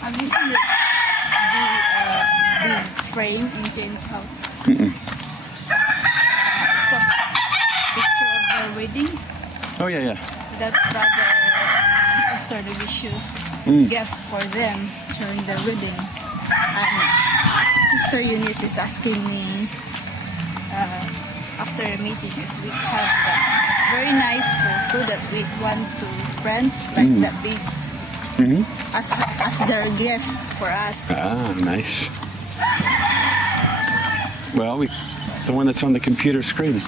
Have you seen the frame in Jane's house? Mm-mm. It's a picture of their wedding. Oh, yeah, yeah. That brother after the wishes gift for them during their wedding. And Sister Eunice is asking me after a meeting if we have that very nice photo that we want to print, like that big. As their gift for us. Ah, nice. Well, the one that's on the computer screen.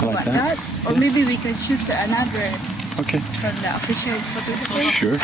I like that. Or maybe we can choose another Okay. from the official photographer. Sure.